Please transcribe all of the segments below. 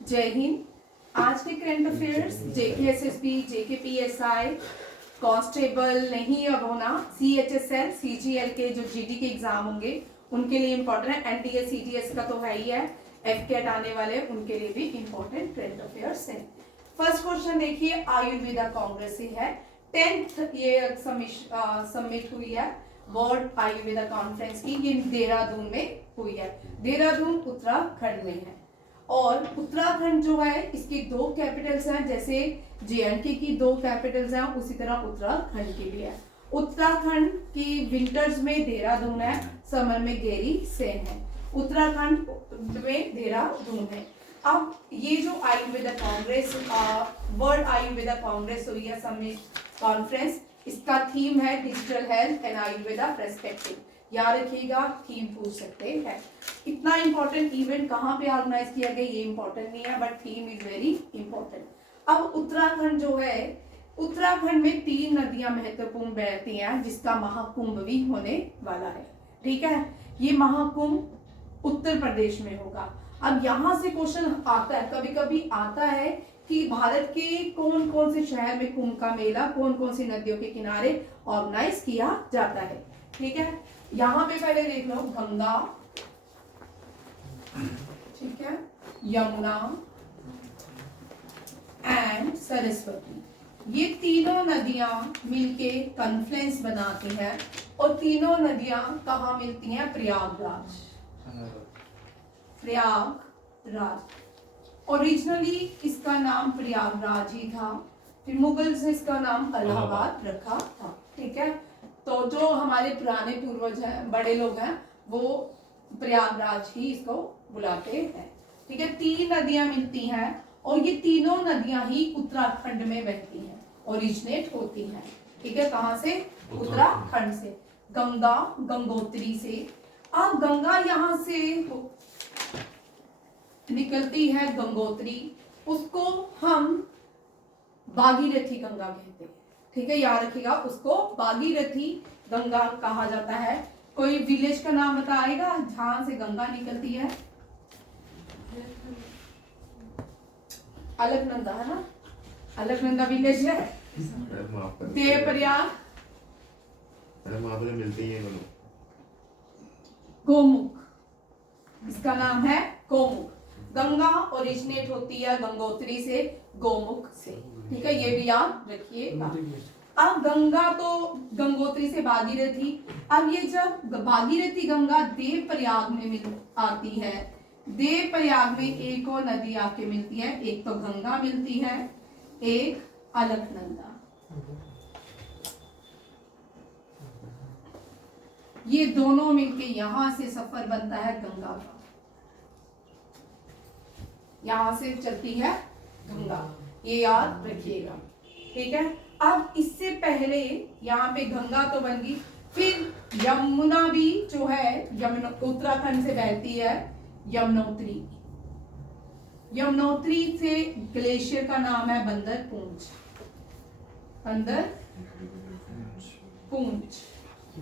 जय हिंद। आज के करंट अफेयर्स जेकेएसएसबी, जेकेपीएसआई, कांस्टेबल नहीं अब होना, सीएचएसएल, सीजीएल के जो जीडी के एग्जाम होंगे उनके लिए इंपॉर्टेंट है। एनटीए सीटीएस का तो है ही है, एफकेट आने वाले उनके लिए भी इंपॉर्टेंट करंट अफेयर्स है। फर्स्ट क्वेश्चन देखिए, आयुर्वेदा कांग्रेस से है, 10th ये सबमिट हुई है वर्ल्ड आयुर्वेदा कॉन्फ्रेंस की। ये देहरादून में हुई है, देहरादून उत्तराखंड में है। और उत्तराखंड जो है इसकी दो कैपिटल्स हैं, जैसे जेएंडके की दो कैपिटल्स हैं उसी तरह उत्तराखंड की भी है। उत्तराखंड की विंटर्स में देहरादून है, समर में गैरीसेन है। उत्तराखंड में देहरादून है। अब ये जो आयुर्वेदा कांग्रेस, वर्ल्ड आयुर्वेदा कांग्रेस हुई है समिट कॉन्फ्रेंस, इसका थीम है digital health and Ayurveda perspective. याद रखिएगा, थीम पूछ सकते हैं। इतना इंपॉर्टेंट इवेंट कहाँ पे ऑर्गेनाइज किया गया ये इंपॉर्टेंट नहीं है, but theme is very important. अब उत्तराखंड जो है, उत्तराखंड में 3 नदियां महत्वपूर्ण बहती हैं जिसका महाकुंभ भी होने वाला है। ठीक है, ये महाकुंभ उत्तर प्रदेश में होगा। अब यहाँ से क्वेश्चन आता है, कभी कभी आता है कि भारत के कौन कौन से शहर में कुंभ का मेला कौन कौन सी नदियों के किनारे ऑर्गेनाइज किया जाता है। ठीक है, यहाँ पे पहले देख लो, गंगा, ठीक है, यमुना एंड सरस्वती, ये तीनों नदियां मिलके कॉन्फ्लुएंस बनाती हैं। और तीनों नदियां कहाँ मिलती हैं? प्रयागराज। प्रयागराज ओरिजिनली इसका नाम प्रयागराज ही था, फिर मुगल्स ने इसका नाम इलाहाबाद रखा था। ठीक है, तो जो हमारे पुराने पूर्वज हैं, बड़े लोग हैं, वो प्रयागराज ही इसको बुलाते हैं। ठीक है, 3 नदियां मिलती हैं और ये तीनों नदियां ही उत्तराखंड में बहती हैं, ओरिजिनेट होती हैं। ठीक है, कहां से? उत्तराखंड से। गंगा गंगोत्री से। अब गंगा यहां से निकलती है, गंगोत्री, उसको हम भागीरथी गंगा कहते हैं। ठीक है, याद रखिएगा, उसको भागीरथी गंगा कहा जाता है। कोई विलेज का नाम बताएगा जहां से गंगा निकलती है? अलकनंदा है ना, अलकनंदा विलेज है। देवप्रयाग मिलती है। गोमुख, इसका नाम है गोमुख। गंगा ओरिजिनेट होती है गंगोत्री से, गोमुख से। ठीक है, ये भी याद रखिएगा। अब गंगा तो गंगोत्री से भागीरथी। अब ये जब भागीरथी गंगा देवप्रयाग में आती है, देवप्रयाग में एक और नदी आके मिलती है, एक तो गंगा मिलती है, एक अलकनंदा। ये दोनों मिलके यहां से सफर बनता है गंगा का, यहां से चलती है गंगा, ये याद रखिएगा। ठीक है, अब इससे पहले यहाँ पे गंगा तो बन गई, फिर यमुना भी जो है यमुना उत्तराखंड से बहती है, यमुनोत्री। यमुनोत्री से ग्लेशियर का नाम है बंदर पूंछ, बंदर पूंछ।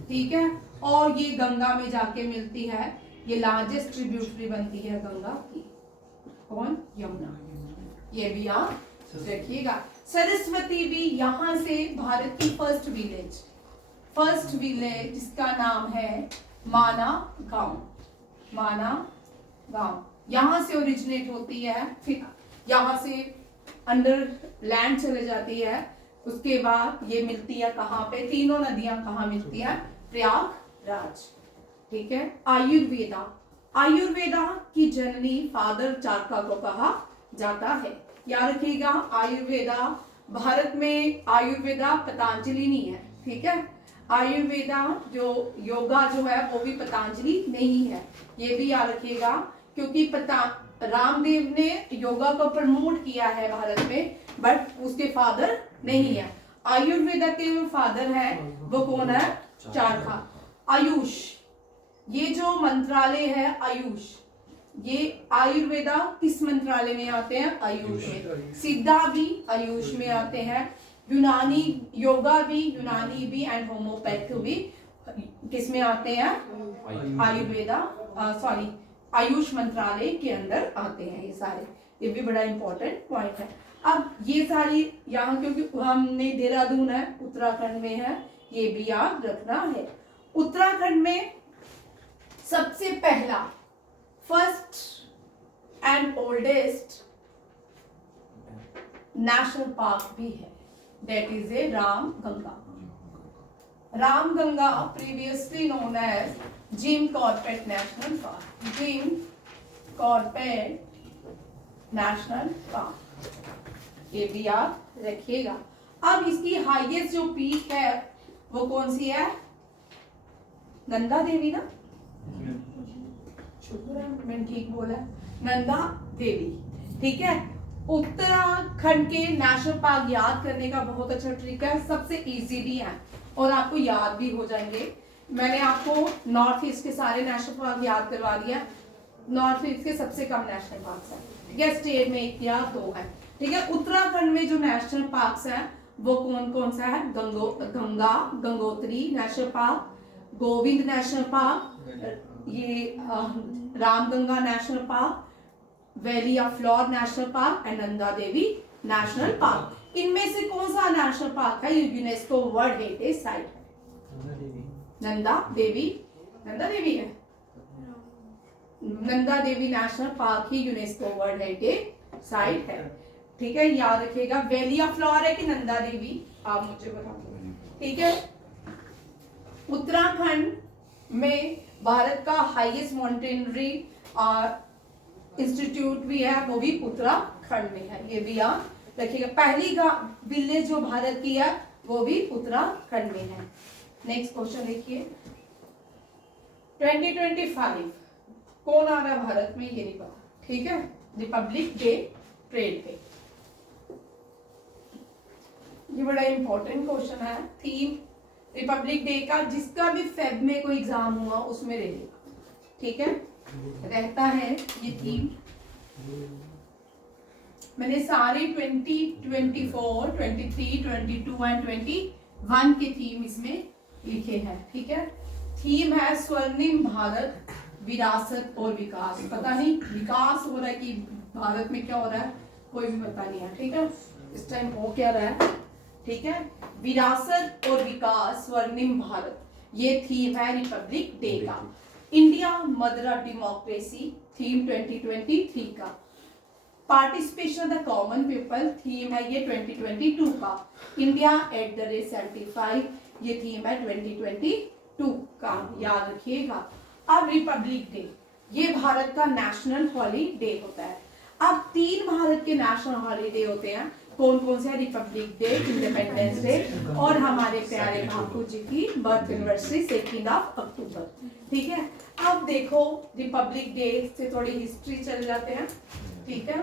ठीक है, और ये गंगा में जाके मिलती है, ये लार्जेस्ट ट्रिब्यूटरी बनती है गंगा की। कौन? यमुना। ये भी याद रखिएगा। सरस्वती भी यहां से भारत की फर्स्ट विलेज जिसका नाम है माना गांव, माना गांव, यहां से ओरिजिनेट होती है, फिर यहां से अंडर लैंड चले जाती है। उसके बाद ये मिलती है कहां पे? तीनों नदियां कहां मिलती है? प्रयागराज। ठीक है, आयुर्वेदा, आयुर्वेदा की जननी फादर चारका को कहा जाता है। याद रखिएगा, आयुर्वेदा भारत में आयुर्वेदा पतंजलि नहीं है। ठीक है, आयुर्वेदा जो योगा जो है वो भी पतंजलि नहीं है, ये भी याद रखिएगा, क्योंकि रामदेव ने योगा को प्रमोट किया है भारत में, बट उसके फादर नहीं है। आयुर्वेदा के जो फादर है वो कौन है? चारका। आयुष, ये जो मंत्रालय है आयुष, ये आयुर्वेदा किस मंत्रालय में आते हैं? आयुष में। सिद्धा भी आयुष में आते हैं, यूनानी योगा भी, यूनानी भी एंड होम्योपैथी भी किस में आते हैं? आयुर्वेदा आयुष मंत्रालय के अंदर आते हैं ये सारे। ये भी बड़ा इंपॉर्टेंट पॉइंट है। अब ये सारी यहाँ क्योंकि हमने देहरादून है उत्तराखंड में है, ये भी याद रखना है। उत्तराखंड में सबसे पहला first and oldest national park भी है, that is a Ramganga. Ramganga previously known as Jim Corbett national park, Jim Corbett national park, ये भी याद रखिएगा। अब इसकी हाईएस्ट जो पीक है वो कौन सी है? नंदा देवी ना, शुक्र है मैंने ठीक बोला, नंदा देवी, ठीक है। उत्तराखंड के नेशनल पार्क याद करने का बहुत अच्छा तरीका है, सबसे इजी भी है और आपको याद भी हो जाएंगे। मैंने आपको नॉर्थ ईस्ट के सारे नेशनल पार्क याद करवा दिया, नॉर्थ ईस्ट के सबसे कम नेशनल पार्क है, ठीक है, स्टेट में 1 या 2 है, ठीक है। उत्तराखंड में जो नेशनल पार्क है वो कौन कौन सा है? Ganga Gangotri national park, Govind national park, ये Ramganga national park, valley of flower national park and Nanda Devi national park. इनमें से कौन सा नेशनल पार्क है? ये यूनेस्को वर्ल्ड हेरिटेज साइट है। नंदा देवी है, नंदा देवी नेशनल पार्क ही यूनेस्को वर्ल्ड हेरिटेज साइट है, ठीक है, याद रखिएगा। वैली ऑफ फ्लोर है कि नंदा देवी, आप मुझे बताओ, ठीक है। उत्तराखंड में भारत का हाईएस्ट माउंटेनरी इंस्टीट्यूट भी है, वो भी उत्तराखंड में है, ये भी याद रखिएगा। पहली विलेज जो भारत की है वो भी उत्तराखंड में है। नेक्स्ट क्वेश्चन देखिए, 2025 कौन आ रहा है भारत में, ये नहीं पता, ठीक है, रिपब्लिक डे परेड पे। ये बड़ा इंपॉर्टेंट क्वेश्चन है। थीम रिपब्लिक डे का जिसका भी फेब में कोई एग्जाम हुआ उसमें रहेगा, ठीक है, रहता है ये थीम। मैंने सारे 20, 24, 23, 22 एंड 21 के थीम इसमें लिखे हैं, ठीक है। थीम है स्वर्णिम भारत, विरासत और विकास। पता नहीं विकास हो रहा है कि भारत में क्या हो रहा है, कोई भी पता नहीं है, ठीक है, इस टाइम हो क्या रहा है, ठीक है। विरासत और विकास, स्वर्णिम भारत, ये थीम है रिपब्लिक डे का। India mother of democracy, theme 2023 का। Participation the common people, theme है ये 2022 का। इंडिया एट द रेट 75, ये थीम है 2022 का, याद रखिएगा। अब रिपब्लिक डे, ये भारत का नेशनल हॉलीडे होता है। अब 3 भारत के नेशनल हॉलीडे होते हैं, कौन कौन से? रिपब्लिक डे, इंडिपेंडेंस डे और हमारे प्यारे बापू जी की बर्थ एनिवर्सरी 2 अक्टूबर, ठीक है। अब देखो रिपब्लिक डे से थोड़ी हिस्ट्री चल जाते हैं, ठीक है।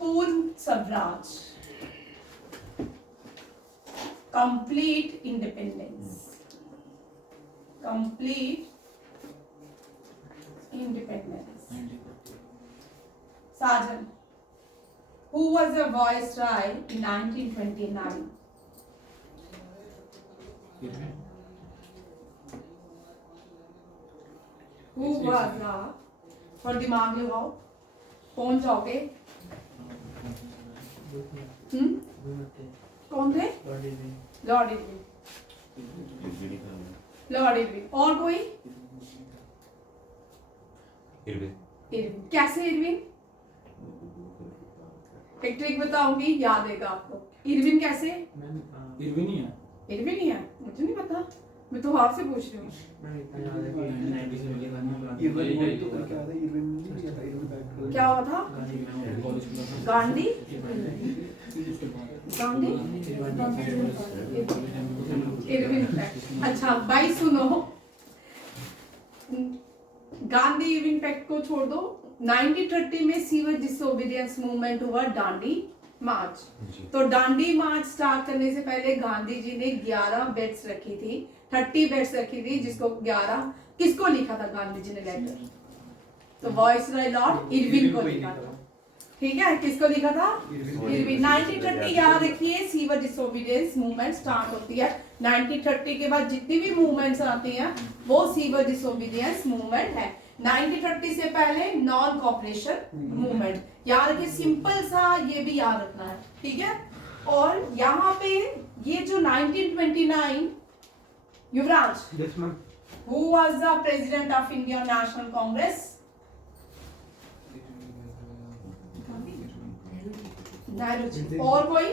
पूर्ण Swaraj, complete independence, Sajan, who was the viceroy in 1929? Who was the, और दिमाग लगाओ, कौन जाओगे? कौन थे? Lord Irwin, Lord Irwin. और कोई? इरविन। कैसे इरविन? एक ट्रिक बताऊंगी, याद आएगा आपको। इरविन कैसे? इरविन ही है। इरविन ही है, मुझे नहीं पता, मैं तो आपसे पूछ रही हूँ। क्या हुआ था? गांधी, गांधी, इरविन। अच्छा भाई सुनो, गांधी इरविन पैक्ट को छोड़ दो। 1930 में सिविल डिसोबीडियंस मूवमेंट हुआ, दांडी मार्च। तो दांडी मार्च स्टार्ट करने से पहले गांधी जी ने 11 बेड्स रखी थी, 30 बेड्स रखी थी, जिसको 11 किसको लिखा था गांधी जी ने लेटर? तो वाइसरॉय लॉर्ड इरविन को लिखा था, ठीक है। किसको लिखा था? इरविन। 1930 याद रखिए, सिविल डिसोबीडियंस मूवमेंट स्टार्ट होती है। 1930 के बाद जितनी भी मूवमेंट्स आती हैं वो सिविल डिसोबीडियंस मूवमेंट है। 1930 से पहले नॉन कॉपरेशन मूवमेंट, याद रखिए, सिंपल सा ये भी याद रखना है, ठीक है। और यहाँ पे ये जो 1929 Yuvraj, who was the president of Indian National Congress? Nehru ji. और कोई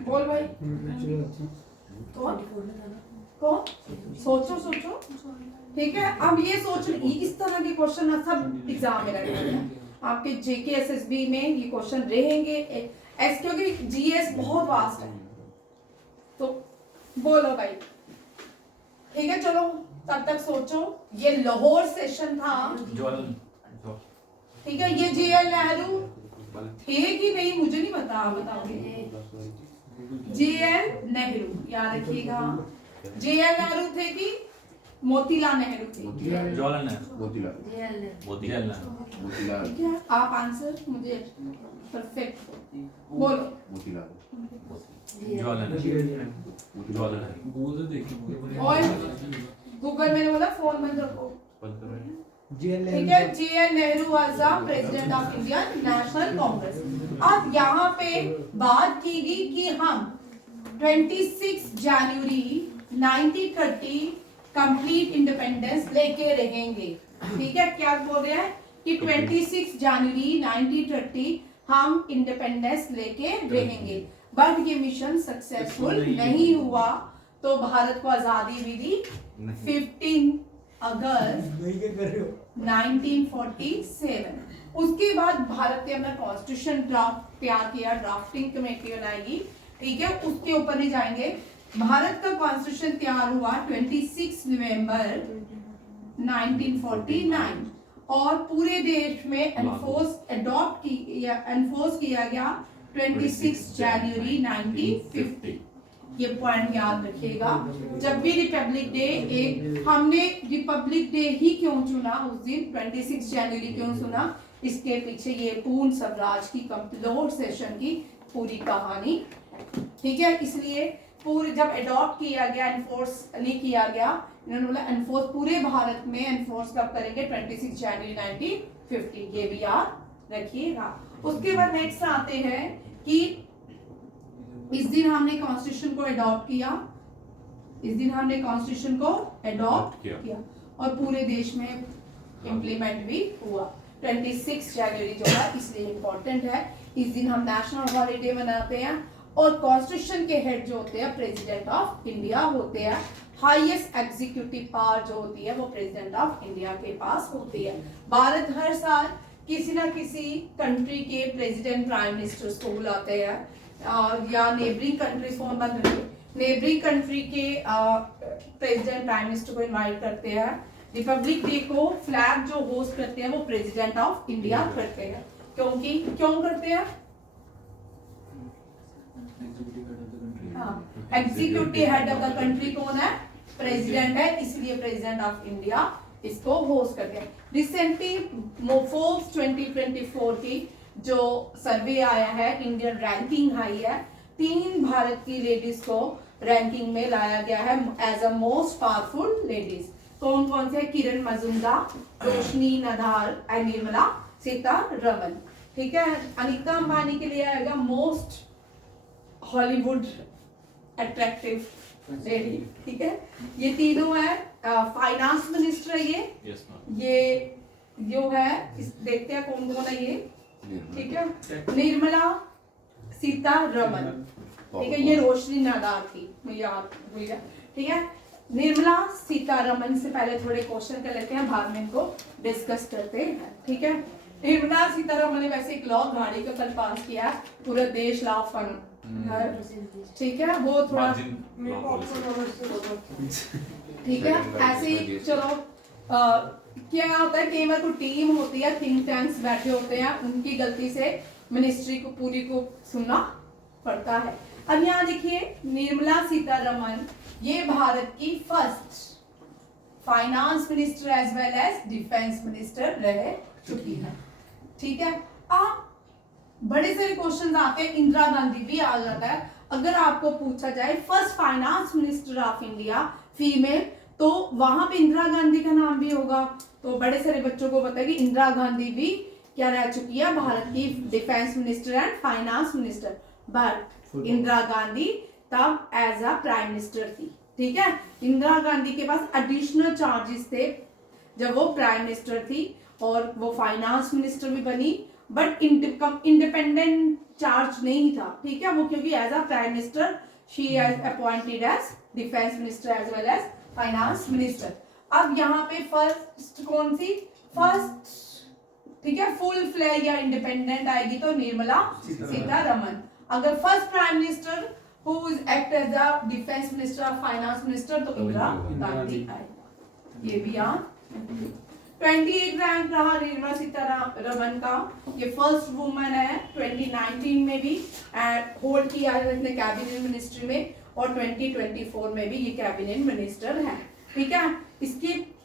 बोल भाई, कौन? सोचो सोचो, ठीक है। अब ये सोच, इस तरह के क्वेश्चन ना सब एग्जाम में रहेंगे, आपके जेके एसएसबी में ये क्वेश्चन रहेंगे, क्योंकि जीएस बहुत वास्ट है। तो बोलो भाई, ठीक है, चलो तब तक सोचो। ये लाहौर सेशन था, ठीक है। ये जेएल नेहरू थे कि नहीं मुझे नहीं पता, आप बताओगे? जेएल नेहरू, याद रखिएगा। जेएल नेहरू थे कि मोतीलाल नेहरू थे? जवाहरलाल नेहरू। ठीक है, आप आंसर मुझे परफेक्ट बोलो। जवाहरलाल नेहरू। और गूगल मैंने बोला फोन बंद रखो, ठीक है। JL Nehru was the president of Indian National Congress. अब यहाँ पे बात की गई कि हम 26 जनवरी 1930 कंप्लीट इंडिपेंडेंस लेके रहेंगे, ठीक है। क्या बोल रहे हैं कि 26 जनवरी 1930 हम इंडिपेंडेंस लेके रहेंगे, बट ये मिशन सक्सेसफुल नहीं हुआ। तो भारत को आजादी मिली 15 अगस्त 1947। उसके बाद भारत ने अपना कॉन्स्टिट्यूशन ड्राफ्ट तैयार किया, ड्राफ्टिंग कमेटी बनाएगी, ठीक है, उसके ऊपर नहीं जाएंगे। भारत का कॉन्स्टिट्यूशन तैयार हुआ 26 नवंबर 1949 और पूरे देश में एनफोर्स किया गया 26 जनवरी 1950। ये पॉइंट याद रखिएगा। जब भी रिपब्लिक डे, एक हमने रिपब्लिक डे ही क्यों चुना उस दिन, 26 जनवरी क्यों चुना, इसके पीछे ये पूर्ण स्वराज की लाहौर सेशन की पूरी कहानी, ठीक है। इसलिए पूरे जब अडॉप्ट किया गया, एनफोर्स नहीं किया गया, इन्होंने बोला एनफोर्स पूरे भारत में एनफोर्स कब करेंगे, 26 जनवरी 1950, ये भी याद रखिएगा। उसके बाद नेक्स्ट आते हैं कि इस दिन हमने कॉन्स्टिट्यूशन को अडॉप्ट किया, इस दिन हमने कॉन्स्टिट्यूशन को अडॉप्ट किया और पूरे देश में इम्प्लीमेंट भी हुआ। 26 जनवरी जो है इसलिए इम्पोर्टेंट है, इस दिन हम नेशनल हॉलीडे मनाते हैं। और कॉन्स्टिट्यूशन के हेड जो होते हैं प्रेसिडेंट ऑफ इंडिया होते हैं। हाईएस्ट एग्जीक्यूटिव पावर जो होती है वो प्रेसिडेंट ऑफ इंडिया के पास होती है। भारत हर साल किसी ना किसी कंट्री के प्रेसिडेंट प्राइम मिनिस्टर्स को बुलाते हैं, या नेबरिंग कंट्री फोन बंद रखिए, नेबरिंग कंट्री के प्रेसिडेंट प्राइम मिनिस्टर को इनवाइट करते हैं। रिपब्लिक डे को फ्लैग जो होस्ट करते हैं वो प्रेसिडेंट ऑफ इंडिया करते हैं। क्यों करते हैं? Executive head of the country कौन है? प्रेसिडेंट है, इसलिए प्रेसिडेंट ऑफ इंडिया इसको होस्ट करते हैं। रिसेंटली फोर्ब्स 2024 की जो सर्वे आया है, इंडियन रैंकिंग आई है, 3 भारत की लेडीज को रैंकिंग में लाया गया है as a most powerful ladies. कौन कौन से? किरण मजूमदार, रोशनी नदाल एंड निर्मला सीतारमण, ठीक है। अनीता अंबानी के लिए आएगा मोस्ट हॉलीवुड अट्रैक्टिव लेडी, ठीक है। ये तीनों है, फाइनेंस मिनिस्टर है ये जो है, देखते हैं कौन कौन है ये, ठीक है। निर्मला सीतारमण, ठीक है, ये रोशनी नदाल थी, मुझे याद भूल गया, ठीक है। निर्मला सीतारमण से पहले थोड़े क्वेश्चन कर लेते हैं, बाद में इनको डिस्कस करते हैं, ठीक है। निर्मला सीतारमण ने वैसे एक लॉ गाड़ी का कल पास किया, पूरा देश लॉ फंड, ठीक है, वो थोड़ा ठीक है। ऐसे ही चलो, क्या होता है कई बार कोई टीम होती है, थिंक टैंक्स बैठे होते हैं, उनकी गलती से मिनिस्ट्री को पूरी को सुनना पड़ता है। अब यहाँ देखिए, निर्मला सीतारमण ये भारत की first finance minister as well as defence minister रह चुकी है, ठीक है। अब बड़े सारे क्वेश्चन आते हैं, इंदिरा गांधी भी आ जाता है। अगर आपको पूछा जाए first finance minister of India female, तो वहां पे इंदिरा गांधी का नाम भी होगा, तो बड़े सारे बच्चों को पता है कि इंदिरा गांधी भी क्या रह चुकी है, भारत की defence minister and finance minister. But Indira Gandhi तब एज अ प्राइम मिनिस्टर थी, ठीक है। इंदिरा गांधी के पास एडिशनल चार्जेस थे जब वो प्राइम मिनिस्टर थी, और वो फाइनेंस मिनिस्टर भी बनी, बट इंडिपेंडेंट चार्ज नहीं था, ठीक है। वो क्योंकि as a prime minister she is appointed as defence minister as well as finance minister. अब यहाँ पे फर्स्ट कौन सी, फर्स्ट, ठीक है, फुल फ्लैग या इंडिपेंडेंट आएगी तो निर्मला सीतारमन। अगर first prime minister who is act as the defence minister और फाइनेंस मिनिस्टर तो इंदिरा गांधी आएगा, ये भी याद। 28 रैंक रहा निर्मला सीतारमन का, ये फर्स्ट वुमन है 2019 में भी होल्ड किया है इसने कैबिनेट मिनिस्ट्री में, और 2024 में भी ये कैबिनेट मिनिस्टर है, ठीक है।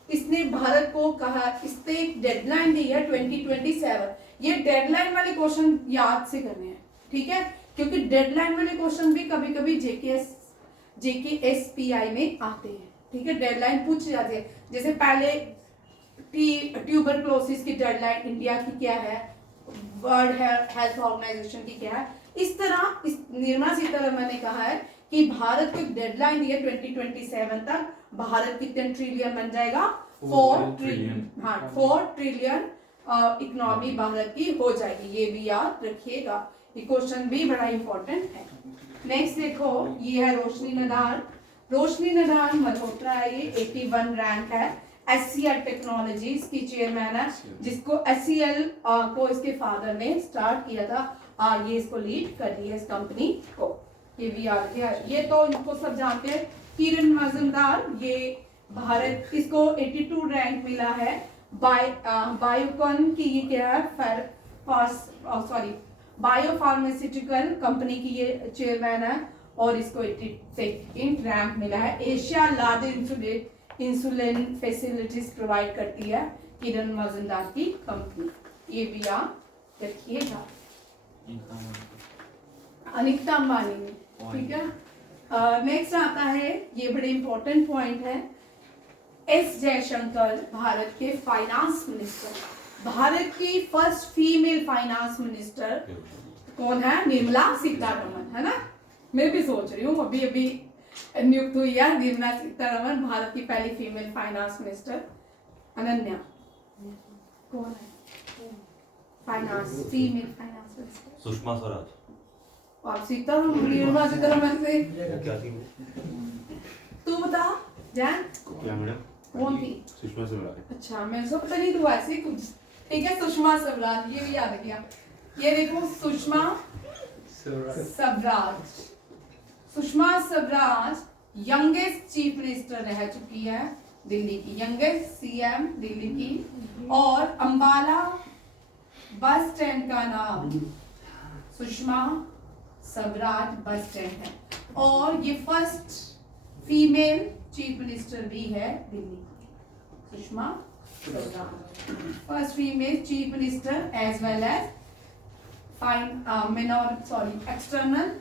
इसने भारत को कहा, इसने एक डेडलाइन दी है 2027। ये डेडलाइन वाले क्वेश्चन याद से करने हैं, ठीक है, क्योंकि डेडलाइन वाले क्वेश्चन भी कभी कभी JKSPI में आते हैं, ठीक है। डेडलाइन पूछ जाती है, जैसे पहले ट्यूबरक्लोसिस की डेडलाइन इंडिया की क्या है, वर्ल्ड हेल्थ ऑर्गेनाइजेशन की क्या है। इस तरह इस निर्मला सीतारमन ने कहा है कि भारत को एक डेडलाइन दी है 2027 तक, भारत कितने ट्रिलियन बन जाएगा, 4 ट्रिलियन, हाँ 4 ट्रिलियन इकोनॉमी भारत की हो जाएगी, ये भी याद रखिएगा, ये क्वेश्चन भी बड़ा इंपॉर्टेंट है। नेक्स्ट देखो, ये है रोशनी नदान। रोशनी नदान मल्होत्रा है, ये 81 रैंक है, SCL टेक्नोलॉजीज की चेयरमैन है, जिसको SCL को इसके फादर ने स्टार्ट किया था, ये इसको लीड कर रही है इस कंपनी को, ये भी याद किया। ये तो इनको सब जानते हैं। किरण मजूमदार, ये भारत, इसको 82 रैंक मिला है। बायोकॉन की ये क्या है, बायोफार्मास्यूटिकल कंपनी की ये चेयरमैन है, और इसको 82 रैंक मिला है। Asia largest insulin facilities provide करती है किरण मजूमदार की कंपनी, ये भी याद रखिएगा। अनिता अंबानी में, ठीक है। नेक्स्ट आता है, ये बड़े इंपॉर्टेंट पॉइंट है, एस जयशंकर, भारत के फाइनेंस मिनिस्टर। भारत की फर्स्ट फीमेल फाइनेंस मिनिस्टर कौन है, निर्मला सीतारमन, है ना। मैं भी सोच रही हूँ, अभी अभी नियुक्त हुई है निर्मला सीतारमन, भारत की पहली फीमेल फाइनेंस मिनिस्टर। अनन्या कौन है, finance female finance minister, Sushma Swaraj. आप सीतारमन, निर्मला सीतारमन से क्या थी वो? तू बता जैन, क्या मैडम, कौन थी? सुषमा स्वराज। अच्छा, मैं सब पता नहीं, तो ऐसे कुछ, ठीक है। सुषमा स्वराज, ये भी याद किया। ये देखो Sushma Swaraj, Sushma Swaraj youngest chief minister रह चुकी है दिल्ली की, यंगेस्ट CM दिल्ली की। और अंबाला बस स्टैंड का नाम सुषमा स्वराज बस स्टैंड है, और ये फर्स्ट फीमेल चीफ मिनिस्टर भी है दिल्ली की, Sushma Swaraj, first female chief minister as well as external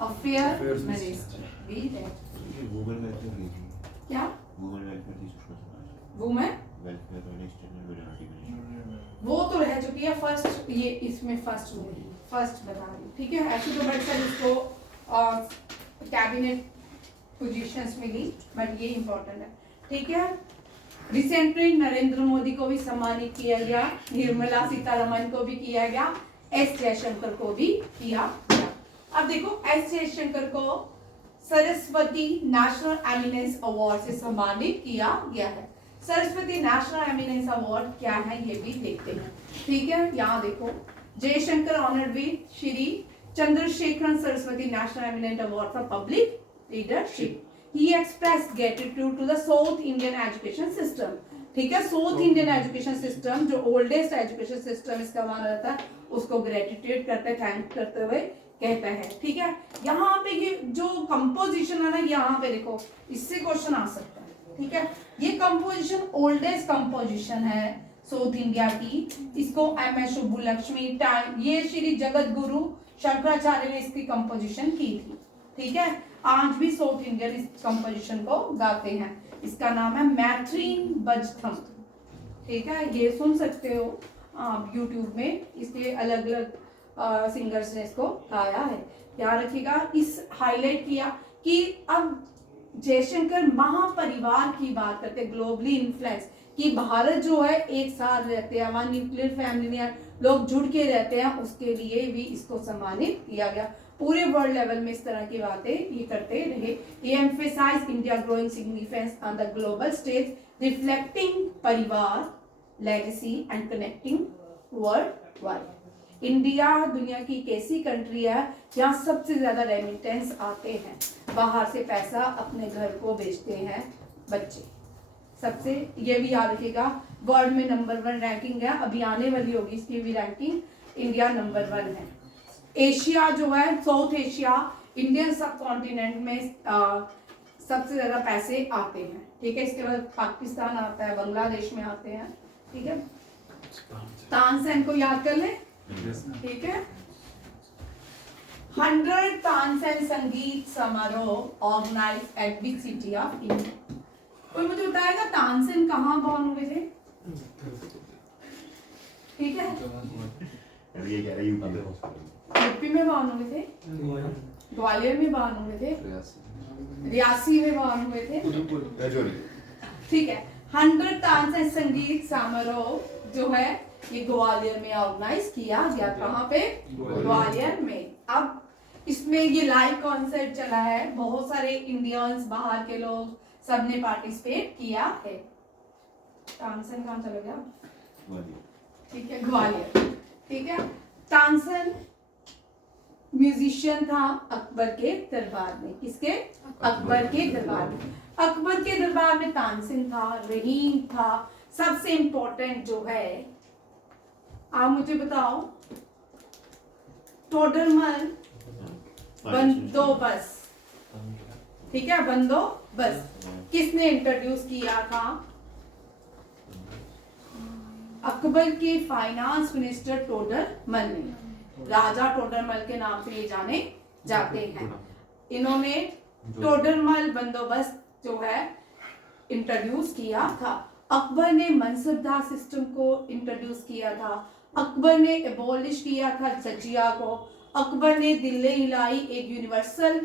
affair minister भी है। वुमेन वेलफेयर की थी, क्या वुमेन वेलफेयर की सुषमा स्वराज, वुमेन वेलफेयर और एक्सटर्नल मिनॉरिटी मिनिस्टर। वो तो रह चुकी है फर्स्ट, ये इसमें फर्स्ट हुई, फर्स्ट बता रही, ठीक है। ऐसे तो बट सर इसको कैबिनेट पोजीशंस मिली, बट ये इंपॉर्टेंट है, ठीक है। रिसेंटली नरेंद्र मोदी को भी सम्मानित किया गया, निर्मला सीतारमन को भी किया गया, एस जयशंकर को भी किया गया। अब देखो, एस जयशंकर को सरस्वती नेशनल एमिनेंस अवार्ड से सम्मानित किया गया है। सरस्वती नेशनल एमिनेंस अवार्ड क्या है ये भी देखते हैं, ठीक है। यहाँ देखो, Jaishankar honoured with Shri Chandrasekharan Saraswati national eminent award for public leadership. He express gratitude to the South Indian education system, ठीक है। साउथ इंडियन एजुकेशन सिस्टम जो ओल्डेस्ट एजुकेशन सिस्टम इसका माना जाता है, उसको ग्रेटिट्यूड करते, थैंक करते हुए कहता है, ठीक है। यहाँ पे ये जो कंपोजिशन है ना, यहाँ पे देखो, इससे क्वेश्चन आ सकता है, ठीक है। ये कंपोजिशन ओल्डेस्ट कंपोजिशन है साउथ इंडिया की, इसको MS सुब्बुलक्ष्मी टाइम, ये श्री जगत गुरु शंकराचार्य ने इसकी कंपोजिशन की थी, ठीक है। आज भी साउथ इंडियन इस कंपोजिशन को गाते हैं। इसका नाम है मैथ्रीन बजथम। ठीक है, ये सुन सकते हो आप यूट्यूब में, इसके अलग अलग सिंगर्स ने इसको गाया है। याद रखिएगा, इस हाईलाइट किया कि अब जयशंकर महापरिवार की बात करते, ग्लोबली इन्फ्लुएंस, कि भारत जो है एक साथ रहते हैं, वहाँ न्यूक्लियर फैमिली में लोग जुड़ के रहते हैं, उसके लिए भी इसको सम्मानित किया गया। पूरे वर्ल्ड लेवल में इस तरह की बातें ये करते रहे। ये emphasize India growing significance on the global stage, reflecting परिवार legacy and connecting world wide. India दुनिया की एक ऐसी कंट्री है जहाँ सबसे ज्यादा रेमिटेंस आते हैं, बाहर से पैसा अपने घर को भेजते हैं बच्चे। सबसे ये भी याद रखिएगा, वर्ल्ड में नंबर 1 रैंकिंग है, अभी आने वाली होगी इसकी भी रैंकिंग, इंडिया नंबर 1 है। एशिया जो है, साउथ एशिया, इंडियन सब कॉन्टिनेंट में सबसे ज्यादा पैसे आते हैं। ठीक है, इसके बाद पाकिस्तान आता है, बांग्लादेश में आते हैं। ठीक है, तानसेन को याद कर ले। ठीक है, 100 Tansen Sangeet Samaroh organise at which city of India. कोई मुझे बताएगा तानसेन कहाँ बॉर्न हुए थे? ठीक है, अभी ये कह रहा है यूपी में बॉर्न हुए थे, ग्वालियर में बॉर्न हुए थे, रियासी में बॉर्न हुए थे। ठीक है, 100 तानसेन संगीत समारोह जो है ये ग्वालियर में ऑर्गेनाइज किया गया। कहाँ पे? ग्वालियर में। अब इसमें ये लाइव कॉन्सर्ट चला है, बहुत सारे इंडियंस, बाहर के लोग, सबने पार्टिसिपेट किया है। तानसेन कहाँ चला गया? ठीक है, ग्वालियर। ठीक है, तानसेन म्यूजिशियन था अकबर के दरबार में। किसके? अकबर के दरबार में। अकबर के दरबार में तानसेन था, रहीम था। सबसे इंपॉर्टेंट जो है, आप मुझे बताओ, टोडरमल बंदोबस्त। ठीक है, बंदोबस्त किसने इंट्रोड्यूस किया था? अकबर के फाइनेंस मिनिस्टर टोडरमल ने। राजा टोडरमल के नाम से ये जाने जाते हैं। इन्होंने टोडरमल बंदोबस्त जो है इंट्रोड्यूस किया था। अकबर ने मनसबदार सिस्टम को इंट्रोड्यूस किया था। अकबर ने एबॉलिश किया था जजिया को। अकबर ने दिल्ली इलाही एक यूनिवर्सल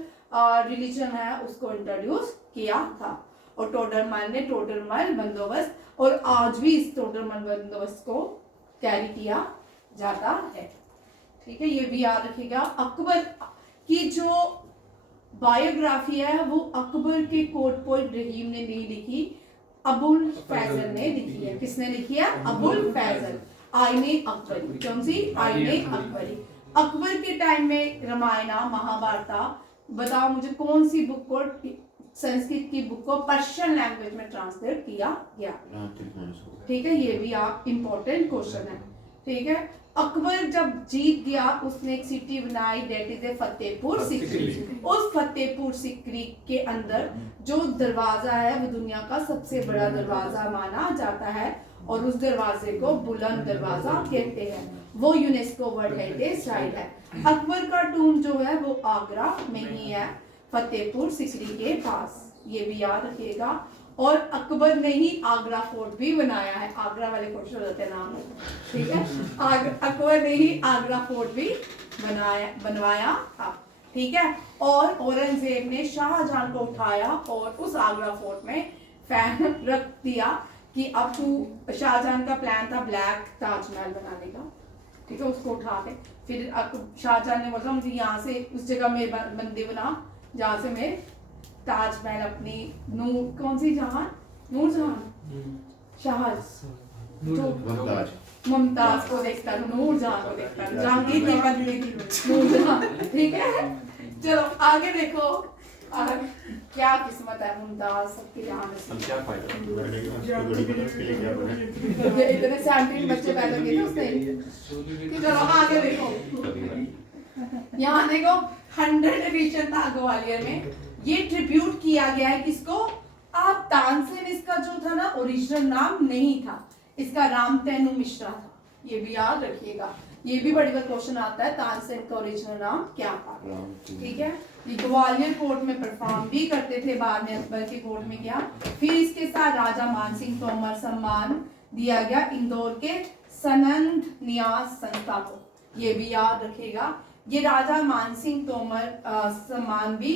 रिलीजन है उसको इंट्रोड्यूस किया था। और टोडरमल ने टोडरमल बंदोबस्त, और आज भी इस टोडरमल बंदोबस्त को कैरी किया जाता है। ठीक है, ये भी याद रखिएगा। अकबर की जो बायोग्राफी है वो अकबर के कोर्ट पोएट रहीम ने नहीं लिखी, अबुल फैजल ने लिखी है। किसने लिखी है? अबुल फैजल। आईने अकबरी। कौन सी? आईने अकबरी। अकबर के टाइम में रामायणा, महाभारता, बताओ मुझे कौन सी बुक को, संस्कृत की बुक को पर्शियन लैंग्वेज में ट्रांसलेट किया गया? ठीक है, ये भी आप इंपॉर्टेंट क्वेश्चन है। ठीक है, अकबर जब जीत गया उसने एक सिटी बनाई, दैट इज ए फतेहपुर सिकरी। उस फतेहपुर सिकरी के अंदर जो दरवाजा है वो दुनिया का सबसे बड़ा दरवाजा माना जाता है, और उस दरवाजे को बुलंद दरवाजा कहते हैं। वो यूनेस्को वर्ल्ड हेरिटेज साइट है। अकबर का टूम जो है वो आगरा में ही है, फतेहपुर सिकरी के पास। ये भी याद रखिएगा। और अकबर ने ही आगरा फोर्ट भी बनाया है। आगरा वाले क्वेश्चन होते हैं नाम। ठीक है, अकबर ने ही आगरा फोर्ट भी बनवाया था। ठीक है, और औरंगजेब ने शाहजहां को उठाया और उस आगरा फोर्ट में फैन रख दिया कि अब तू, शाहजहां का प्लान था ब्लैक ताजमहल बनाने का। ठीक है, उसको उठा के फिर शाहजहां ने बोला मुझे यहाँ से उस जगह में मंदिर बना जहाँ से मैं ताजमहल अपनी नूर, कौन सी जहां, नूरजहां, मुमताज को देखता हूँ, नूरजहां को देखता हूँ, जहांगीर ने बदली थी नूरजहां। ठीक है, चलो आगे देखो क्या किस्मत है मुमताज सबकी जहां में। इतने सैंपल बच्चे पैदा किए थे उसने। चलो आगे देखो, यहाँ देखो 100 एडिशन था ग्वालियर में। ये ट्रिब्यूट किया गया है किसको? आप तानसेन, इसका जो था ना ओरिजिनल नाम नहीं था, इसका रामतेनु मिश्रा था। ये भी याद रखिएगा। ये भी बड़ी बार क्वेश्चन आता है, तानसेन का ओरिजिनल नाम क्या था। ठीक है, ये ग्वालियर कोर्ट में परफॉर्म भी करते थे, बाद में अकबर के कोर्ट में गया। फिर इसके साथ राजा मानसिंह तोमर सम्मान दिया गया इंदौर के सनंद नियाज संस्था को, ये भी याद रखेगा। ये राजा मानसिंह तोमर सम्मान भी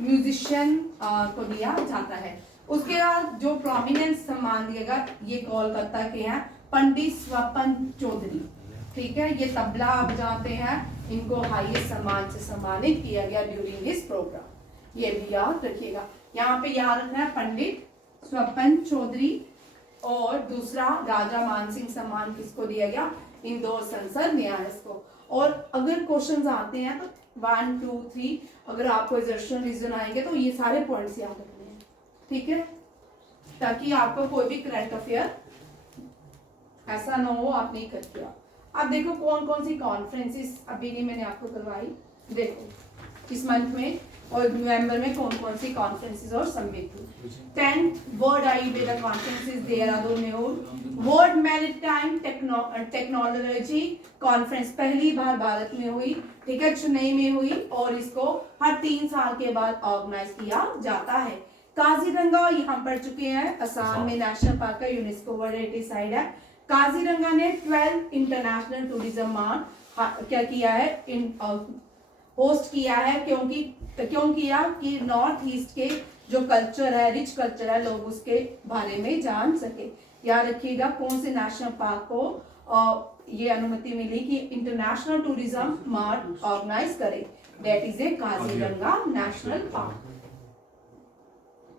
म्यूजिशियन को दिया जाता है। उसके बाद जो प्रोमिनेंट सम्मान दिया गया, ये कोलकाता के हैं पंडित स्वपन चौधरी। ठीक है, ये तबला बजाते हैं, इनको हाईएस्ट सम्मान से सम्मानित किया गया ड्यूरिंग दिस प्रोग्राम, ये भी याद रखिएगा। यहाँ पे याद रखना है पंडित स्वपन चौधरी, और दूसरा राजा मानसिंह सम्मान किसको दिया गया, इंदौर संसद न्यायालय को। और अगर क्वेश्चंस आते हैं तो 1 2 3 अगर आपको एग्जर्शन रीजन आएंगे तो ये सारे पॉइंट्स याद रखने हैं, ठीक है, ताकि आपको कोई भी करंट अफेयर ऐसा ना हो आप नहीं करते हो। अब देखो कौन कौन सी कॉन्फ्रेंसेस अभी नहीं मैंने आपको करवाई, देखो इस मंथ में और नवंबर में कौन कौन सी कॉन्फ्रेंसेस और सबमिट हुई। 10th world Ayurveda conferences Dehradun में हुई। वर्ल्ड मैरीटाइम टेक्नोलॉजी कॉन्फ्रेंस पहली बार भारत में हुई, ठीक है, चेन्नई में हुई, और इसको हर 3 साल के बाद ऑर्गेनाइज किया जाता है। काजीरंगा यहाँ पढ़ चुके हैं, असम में नेशनल पार्क है, यूनेस्को वर्ल्ड हेरिटेज साइट है। काजीरंगा ने 12 इंटरनेशनल टूरिज्म मार्ट क्या किया है, होस्ट किया है, क्यों किया कि नॉर्थ ईस्ट के जो कल्चर है, रिच कल्चर है, लोग उसके बारे में जान सके। याद रखिएगा कौन से नेशनल पार्क को ये अनुमति मिली कि इंटरनेशनल टूरिज्म मार्ट ऑर्गेनाइज करे, that is A Kaziranga national park.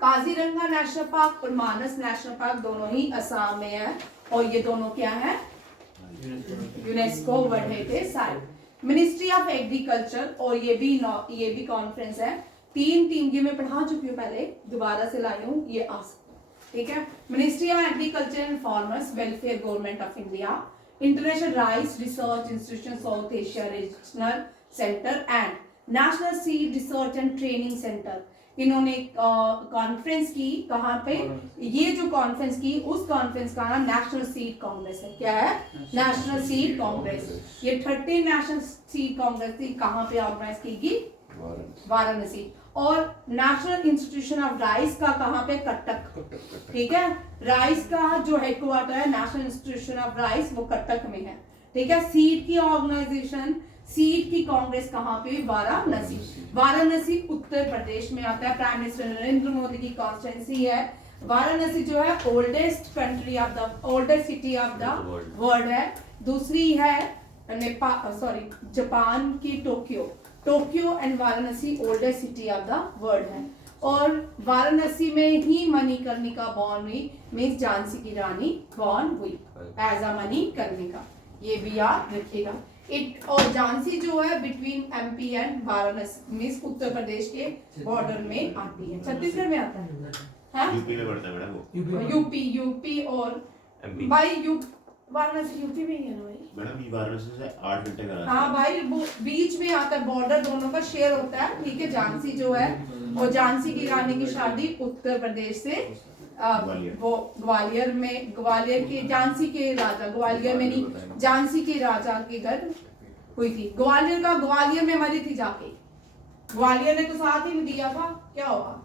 Kaziranga national park और मानस नेशनल पार्क दोनों ही असम में है, और ये दोनों क्या है, UNESCO world heritage site. Ministry of agriculture, और ये भी कॉन्फ्रेंस है, 3 ये मैं पढ़ा चुकी हूँ पहले, दोबारा से लाई हूँ, ये आ सकता है, ठीक है। Ministry of agriculture and farmers welfare government of India, international rice research institution south Asia regional centre and national seed research and training centre, इन्होंने कॉन्फ्रेंस की। कहाँ पे, ये जो कॉन्फ्रेंस की, उस कॉन्फ्रेंस का नाम नेशनल सीड कांग्रेस है। क्या है, नेशनल सीड कांग्रेस। ये 30 नेशनल सीड कांग्रेस थी, कहाँ पे ऑर्गेनाइज की गई, वाराणसी। और नेशनल इंस्टीट्यूशन ऑफ राइस का कहाँ पे, कटक, ठीक है। राइस का जो हेडक्वार्टर है, नेशनल इंस्टीट्यूशन ऑफ राइस, वो कटक में है, ठीक है। सीड की ऑर्गेनाइजेशन, सीड की कांग्रेस कहाँ पे, वाराणसी। वाराणसी उत्तर प्रदेश में आता है, प्राइम मिनिस्टर नरेंद्र मोदी की कॉन्स्टिट्यूंसी है। वाराणसी जो है oldest country of the oldest city of the world है। दूसरी है जापान की Tokyo and Varanasi oldest city of the world है। और वाराणसी में ही मणिकर्णिका बॉर्न हुई, मीन्स झांसी की रानी बॉर्न हुई एज अ मणिकर्णिका, ये भी याद रखिएगा। और झांसी जो है between MP and Varanasi, means Uttar Pradesh के बॉर्डर में आती है, छत्तीसगढ़ में आता है, यूपी में पड़ता है मैडम, वो यूपी और भाई वाराणसी यूपी में ही है ना भाई मैडम, ये वाराणसी से 8 घंटे का रास्ता। हाँ भाई, वो बीच में आता है, बॉर्डर दोनों का शेयर होता है, ठीक है। झांसी जो है, और झांसी की रानी की शादी उत्तर प्रदेश से वो ग्वालियर के झांसी के राजा, ग्वालियर में नहीं, झांसी के राजा के घर हुई थी। ग्वालियर में मरी थी जाके, ग्वालियर ने तो साथ ही में दिया था, क्या होगा,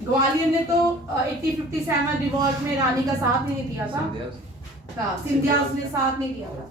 ग्वालियर ने तो 1857 रिवॉल्ट में रानी का साथ नहीं दिया था, सिंधियास ने साथ नहीं दिया था।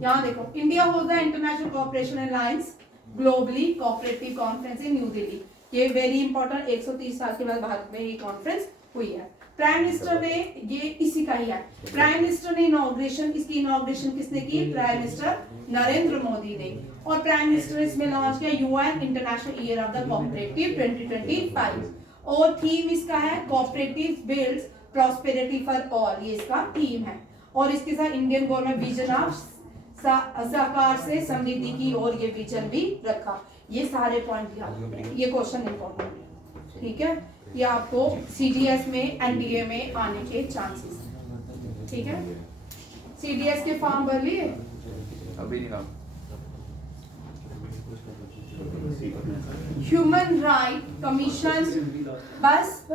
यहाँ देखो, India hold the international cooperation alliance globally cooperative conference in new Delhi, ये वेरी इंपॉर्टेंट, 130 साल के बाद भारत में ये कॉन्फ्रेंस हुई है। प्राइम मिनिस्टर ने, ये इसी का ही है, प्राइम मिनिस्टर ने इनॉग्रेशन, इसकी इनॉग्रेशन किसने की, प्राइम मिनिस्टर नरेंद्र मोदी ने। और प्राइम मिनिस्टर ने इसमें लॉन्च किया UN international year of the cooperative 2025, और थीम इसका है cooperative builds prosperity for all, ये इसका थीम है। और इसके साथ इंडियन गवर्नमेंट विजन ऑफ सहकार से समृद्धि की और ये विजन भी रखा। ये सारे पॉइंट याद रखना, ये क्वेश्चन इंपॉर्टेंट है, ठीक है। ये आपको सीडीएस में, एनडीए में आने के चांसेस हैं, ठीक है। सीडीएस के फॉर्म भर लिए अभी नहीं, ह्यूमन राइट कमीशन, बस,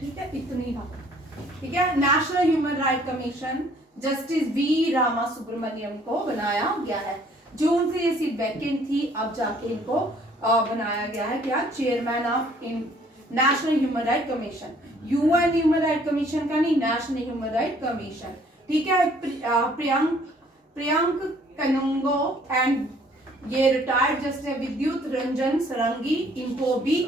ठीक है, इतनी बात, ठीक है। National human right commission justice V Rama Subramanian को बनाया गया है। जून से ये सीट वैकेंट थी, अब जाके इनको बनाया गया है क्या, chairman of national human right commission. UN human right commission का नहीं, नेशनल ह्यूमन राइट कमीशन। ठीक है। प्रियंक कनुंगो एंड ये रिटायर्ड जस्टिस विद्युत रंजन सरंगी, इनको भी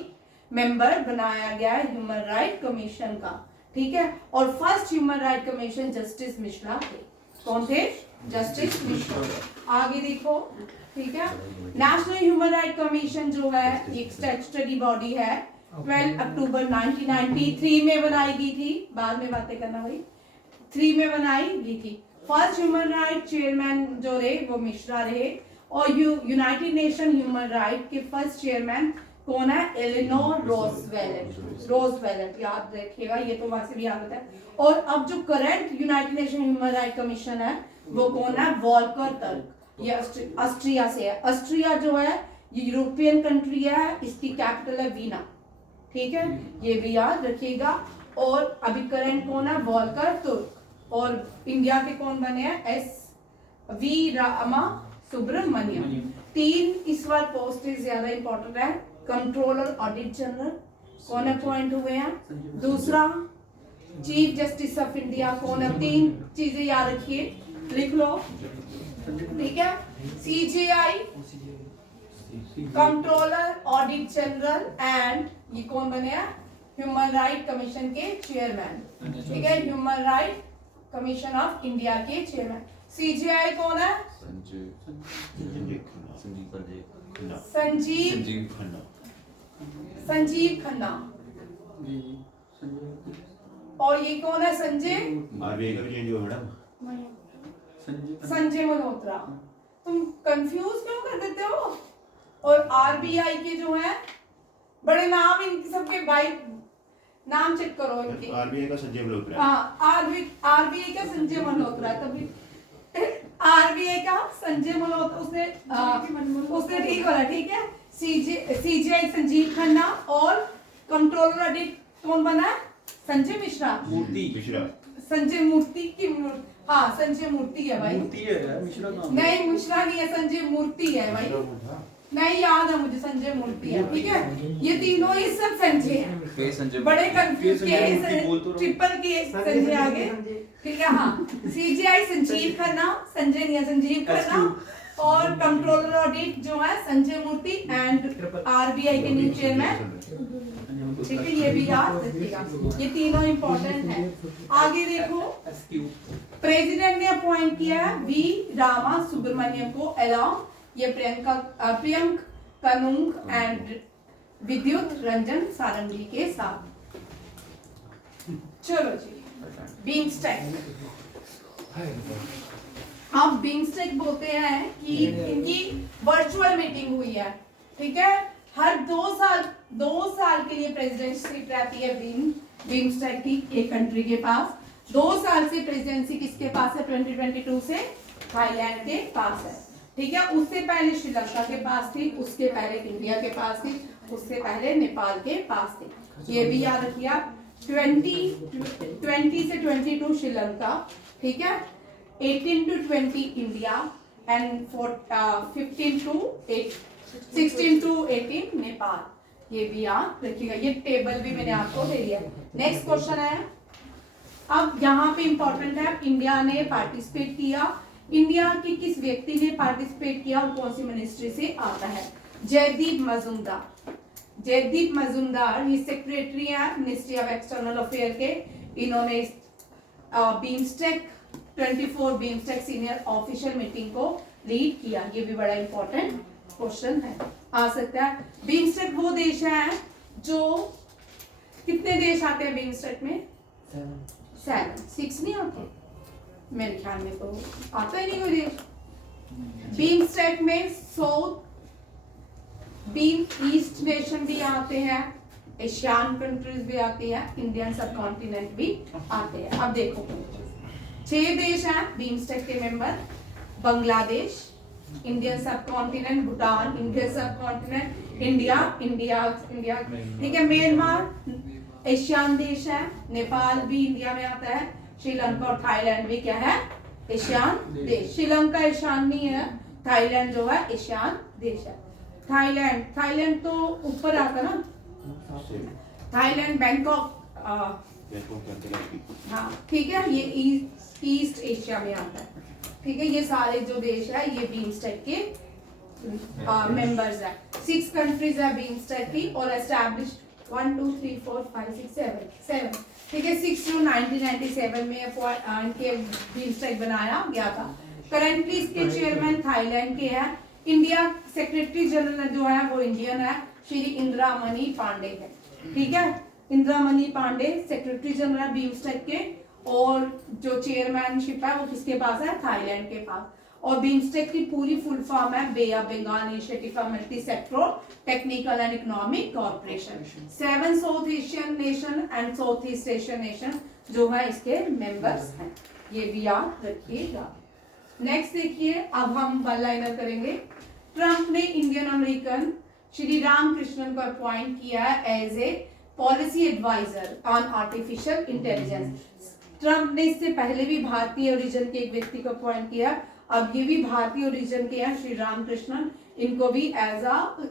मेंबर बनाया गया है ह्यूमन राइट कमीशन का। ठीक है। और first human right commission justice Mishra थे। कौन थे? जस्टिस मिश्रा। आगे देखो। ठीक है। नेशनल ह्यूमन राइट कमीशन जो है एक स्टैट्यूटरी बॉडी है, 12 अक्टूबर 1993 में बनाई गई थी। बाद में बातें करना भाई। 3 में बनाई गई थी। फर्स्ट ह्यूमन राइट चेयरमैन जो रहे वो मिश्रा रहे। और यूनाइटेड नेशन ह्यूमन राइट के फर्स्ट चेयरमैन कौन है? एलिनोर रोजवेलेट। याद रखिएगा, ये तो वहां से भी याद होता है। और अब जो current United nation human right commission है वो कौन है? Volker Turk. ये ऑस्ट्रिया से है। ऑस्ट्रिया जो है ये यूरोपियन कंट्री है, इसकी कैपिटल है वीना। ठीक है, ये भी याद रखिएगा। और अभी करंट कौन है? वॉल्कर तुर्क। और इंडिया के कौन बने हैं? S V Rama Subramaniam. 3 इस बार पोस्ट ज्यादा इंपॉर्टेंट है। कंट्रोलर ऑडिट जनरल कौन अपॉइंट हुए हैं? दूसरा चीफ जस्टिस ऑफ इंडिया कौन है? 3 चीजें याद रखिए, लिख लो। ठीक है। CGI, controller audit general and ये कौन बने हैं? ह्यूमन राइट कमीशन के चेयरमैन। ठीक है। Human right commission of India के चेयरमैन। सीजीआई कौन है? संजीव खन्ना। और ये कौन है? संजय आरबीआई का भी चेंज हुआ मैडम, संजय मल्होत्रा। तुम कंफ्यूज क्यों कर देते हो? और आरबीआई के जो है बड़े नाम, इन सबके भाई नाम चेक करो इनके। आरबीआई का संजय मल्होत्रा। हाँ, आरबीआई का संजय मल्होत्रा। तभी आरबीआई का संजय मल्होत्रा, उसने ठीक बोला। ठीक है। सीजीआई संजीव खन्ना और कंट्रोलर ऑडिट कौन बना? संजय मिश्रा। संजय मूर्ति की हाँ, संजय मूर्ति है भाई। मिश्रा नहीं, मिश्रा नहीं है, संजय मूर्ति है भाई। नहीं याद है मुझे, संजय मूर्ति है। ठीक है। ये तीनों ही सब संजय हैं। बड़े कंफ्यूज के ट्रिपल के संजय आगे। ठीक है। हाँ, सीजीआई संजीव खन्ना, संजय नहीं है, संजीव खन्ना। और कंट्रोलर ऑडिट जो है संजय मूर्ति एंड आरबीआई के न्यू चेयरमैन। ठीक है, ये भी याद रखिएगा, ये तीनों इंपॉर्टेंट है। आगे देखो, प्रेसिडेंट ने अपॉइंट किया है वी रामा सुब्रमण्यम को अलोंग ये प्रियंक कनुंग एंड विद्युत रंजन सारंगी के साथ। चलो जी, बीमस्टेक। हम बीमस्टेक बोलते हैं कि इनकी वर्चुअल मीटिंग हुई है। ठीक है। हर 2 साल के लिए प्रेसिडेंसी रहती है बीमस्टेक की एक कंट्री के पास। 2 साल से प्रेसिडेंसी किसके पास है? 2022 से थाईलैंड के पास है। ठीक है। उससे पहले श्रीलंका के पास थी, उसके पहले इंडिया के पास थी, उससे पहले नेपाल के पास थी। ये भी याद रखिए आप। 20 से 22 श्रीलंका। ठीक है। 18 to 20 India and 16 to 18 Nepal. ये भी याद रखिएगा। ये टेबल भी मैंने आपको दे दिया। नेक्स्ट क्वेश्चन है, अब यहाँ पे इंपॉर्टेंट है, इंडिया ने पार्टिसिपेट किया। इंडिया के किस व्यक्ति ने पार्टिसिपेट किया और कौन सी मिनिस्ट्री से आता है? जयदीप मजूमदार। जयदीप मजूमदार ये सेक्रेटरी है मिनिस्ट्री ऑफ एक्सटर्नल अफेयर के। इन्होंने BIMSTEC 24 BIMSTEC senior official meeting को लीड किया। ये भी बड़ा इंपॉर्टेंट क्वेश्चन है, आ सकता है। बीमस्टेक वो देश है जो, कितने देश आते हैं बीमस्टेक में? 7, 6 नहीं आते मेरे ख्याल में, तो आता ही नहीं कोई देश। बीमस्टेक में साउथ बीम ईस्ट नेशन भी आते हैं, एशियन कंट्रीज भी आती है, इंडियन सब कॉन्टिनेंट भी आते हैं। अब देखो 6 देश हैं बीमस्टेक के मेंबर। बांग्लादेश, इंडियन सब कॉन्टिनेंट, भूटान, इंडियन सब कॉन्टिनेंट, इंडिया। ठीक है। म्यांमार एशियन देश है, नेपाल भी इंडिया में आता है, श्रीलंका और थाईलैंड भी क्या है, एशियान देश। श्रीलंका एशियान नहीं है, थाईलैंड जो है एशियान देश है। थाईलैंड तो ऊपर आता ना, थाईलैंड बैंकॉक, हाँ ठीक है, ये ईस्ट एशिया में आता है। ठीक है, ये सारे जो देश है ये बीमस्टेक के मेंबर्स है। 6 कंट्रीज है बीमस्टेक की और एस्टैब्लिश 1 2 3 4 5 6 7। ठीक है, 6 जून 1997 में इनके बीमस्टेक बनाया गया था। करंटली इसके चेयरमैन थाईलैंड के हैं। इंडिया सेक्रेटरी जनरल जो है वो इंडियन है, श्री इंदिरामणि पांडे है। ठीक है, इंदिरामणि पांडे सेक्रेटरी जनरल बीमस्टेक के, और जो चेयरमैनशिप है वो किसके पास है, थाईलैंड के पास। और बीमस्टेक की पूरी फुल फॉर्म है bay of Bengal initiative for multi sectoral technical and economic cooperation. 7 south Asian nation and south east Asian nation जो है इसके मेंबर्स हैं, ये भी याद रखिएगा। नेक्स्ट देखिए, अब हम वन लाइनर करेंगे। ट्रंप ने Indian American Sriram Krishnan को अपॉइंट किया है as a policy adviser on artificial intelligence. Trump ने इससे पहले भी भारतीय ओरिजिन के एक व्यक्ति को अपॉइंट किया, अब ये भी भारतीय ओरिजिन के हैं श्री राम कृष्णन, इनको भी as a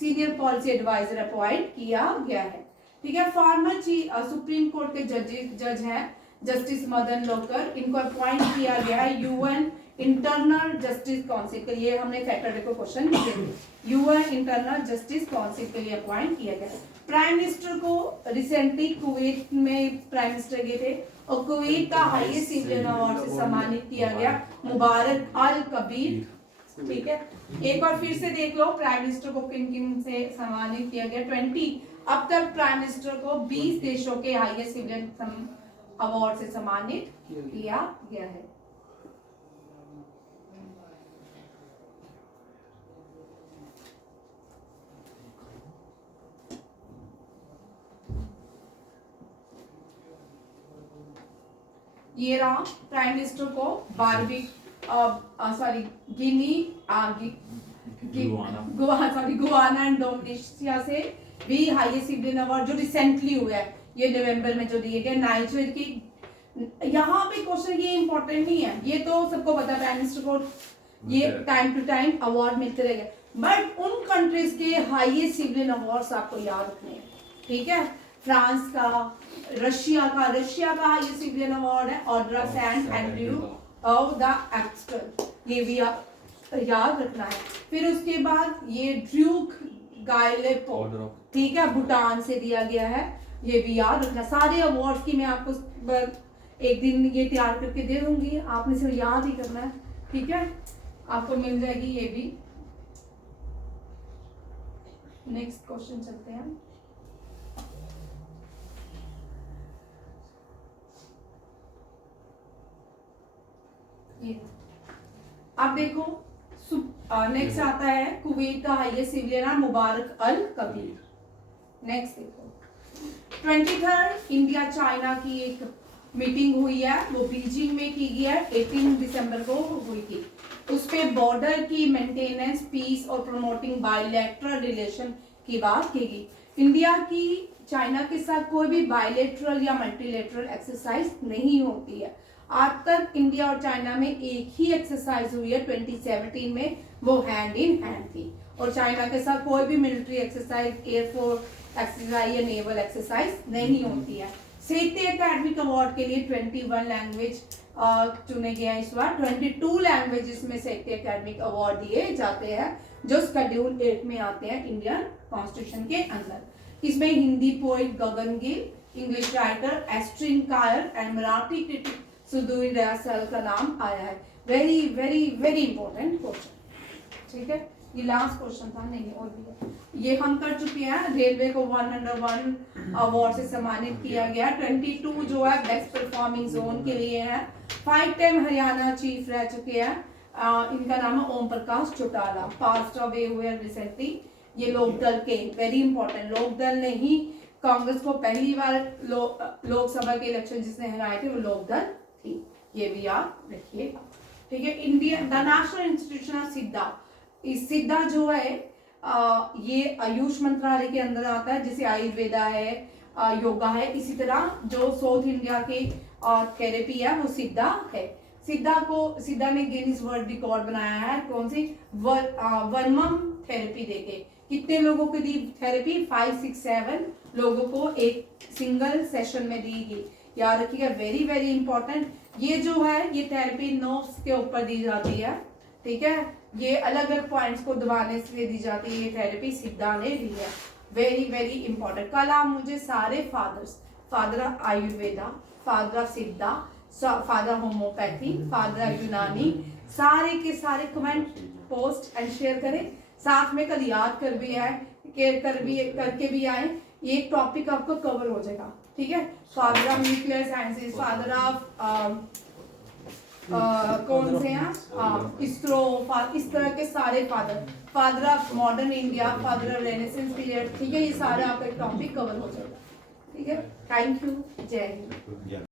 senior policy adviser appoint किया गया है। ठीक है, फॉर्मर सुप्रीम कोर्ट के जज हैं जस्टिस मदन लोकर, इनको अपॉइंट किया गया है यूएन इंटरनल जस्टिस काउंसिल के लिए। हमने सैटरडे को क्वेश्चन किए थे, यूएन इंटरनल जस्टिस काउंसिल के लिए अपॉइंट किया गया। प्राइम मिनिस्टर को रिसेंटली कुवैत में प्राइम मिनिस्टर गए थे और कुवैत का हाईएस्ट सिविलियन अवार्ड से सम्मानित किया गया मुबारक अल कबीर। ठीक है, एक बार फिर से देख लो प्राइम मिनिस्टर को किन किन से सम्मानित किया गया। 20 अब तक प्राइम मिनिस्टर को 20 देशों के हाईएस्ट सिविलियन अवार्ड से सम्मानित किया गया है। ये रहा प्राइम मिनिस्टर को 12वीं गुआना एंड इंडोनेशिया से भी हाईएस्ट सिविलियन अवार्ड जो रिसेंटली हुआ है, ये नवंबर में जो दिए गए। नाइजर की, यहाँ पे क्वेश्चन ये इंपॉर्टेंट नहीं है, ये तो सबको पता है प्राइम मिनिस्टर को ये टाइम टू टाइम अवार्ड मिलते रहेंगे, बट उन कंट्रीज के हाईएस्ट सिविलियन अवार्ड्स आपको याद रखने हैं। ठीक है, फ्रांस का, रशिया का हाईएस्ट सिविलियन अवार्ड है order of Saint Andrew of the Exeter, ये भी याद रखना है। फिर उसके बाद ये ड्यूक गायलेपो, ठीक है, भूटान से दिया गया है, ये भी याद रखना। सारे अवार्ड्स की मैं आपको एक दिन ये तैयार करके दे दूंगी, आपने सिर्फ याद ही करना है। ठीक है, आपको मिल जाएगी ये भी। नेक्स्ट क्वेश्चन चलते हैं। अब देखो नेक्स्ट आता है कुवैत का हाईएस्ट सिविलियन मुबारक अल कबीर। नेक्स्ट देखो 23 इंडिया चाइना की एक मीटिंग हुई है, वो बीजिंग में की गई है, 18 दिसंबर को हुई थी। उस पे बॉर्डर की मेंटेनेंस, पीस और प्रमोटिंग बायलैटरल रिलेशन की बात की गई। इंडिया की चाइना के साथ कोई भी बायलैटरल या मल्टीलैटरल एक्सरसाइज नहीं होती है। आज तक इंडिया और चाइना में एक ही एक्सरसाइज हुई है 2017 में, वो हैंड इन हैंड थी। और चाइना के साथ कोई भी मिलिट्री एक्सरसाइज, एयरफोर्स एक्सरसाइज या नेवल एक्सरसाइज नहीं होती है। साहित्य अकादमिक अवार्ड के लिए 21 लैंग्वेज चुने गए हैं इस बार। 22 लैंग्वेजेस में साहित्य अकादमिक अवार्ड दिए जाते हैं जो शेड्यूल 8 में आते हैं इंडियन कॉन्स्टिट्यूशन के अंदर। इसमें हिंदी पोइट गगन गिल, इंग्लिश राइटर एस्ट्रिन कायर एंड मराठी क्रिटिक सुधीर दयासल का नाम आया है। Very very very important question. ठीक है, ये लास्ट क्वेश्चन था, नहीं और भी है। ये हम कर चुके हैं। रेलवे को 101 अवार्ड से सम्मानित किया गया। 22 जो है बेस्ट परफॉर्मिंग जोन के लिए है। 5 टाइम हरियाणा चीफ रह चुके हैं। इनका नाम है ओम प्रकाश चौटाला, पास्ट अवे हुए रिसेंटली। ये लोकदल के, वेरी इंपॉर्टेंट, लोकदल ने ही कांग्रेस को पहली बार लोकसभा के इलेक्शन जिसने हराए थे वो लोकदल थी, ये भी याद रखिएगा। ठीक है, Indian the national institution of सिद्धा, इस सिद्धा जो है ये आयुष मंत्रालय के अंदर आता है, जैसे आयुर्वेदा है, योगा है। इसी तरह जो साउथ इंडिया के थेरेपी है वो सिद्धा है। सिद्धा ने गिनीज वर्ल्ड रिकॉर्ड बनाया है कौन सी वर्मम थेरेपी देके। कितने लोगों को दी थेरेपी? 5, 6, 7 लोगों को एक सिंगल सेशन में दी गई। याद रखिएगा, वेरी वेरी इंपॉर्टेंट। ये जो है ये थेरेपी नर्व्स के ऊपर दी जाती है, ठीक है। ये अलग अलग पॉइंट्स को दबाने से दी जाती है। ये थेरेपी सिद्धा ने दी है, वेरी वेरी इंपॉर्टेंट। कल आप मुझे सारे father of Ayurveda, father of सिद्धा, फादर होम्योपैथी, फादर यूनानी, सारे के सारे कमेंट पोस्ट एंड शेयर करें। साथ में कल याद कर भी है करके भी आए। ये एक टॉपिक आपको कवर हो जाएगा, ठीक है। Father of nuclear sciences, father of कौन से हैं इसरो, इस तरह के सारे father of modern India, father of renaissance period, ठीक है। ये सारा आपका एक टॉपिक कवर हो जाएगा, ठीक है। थैंक यू, जय हिंद।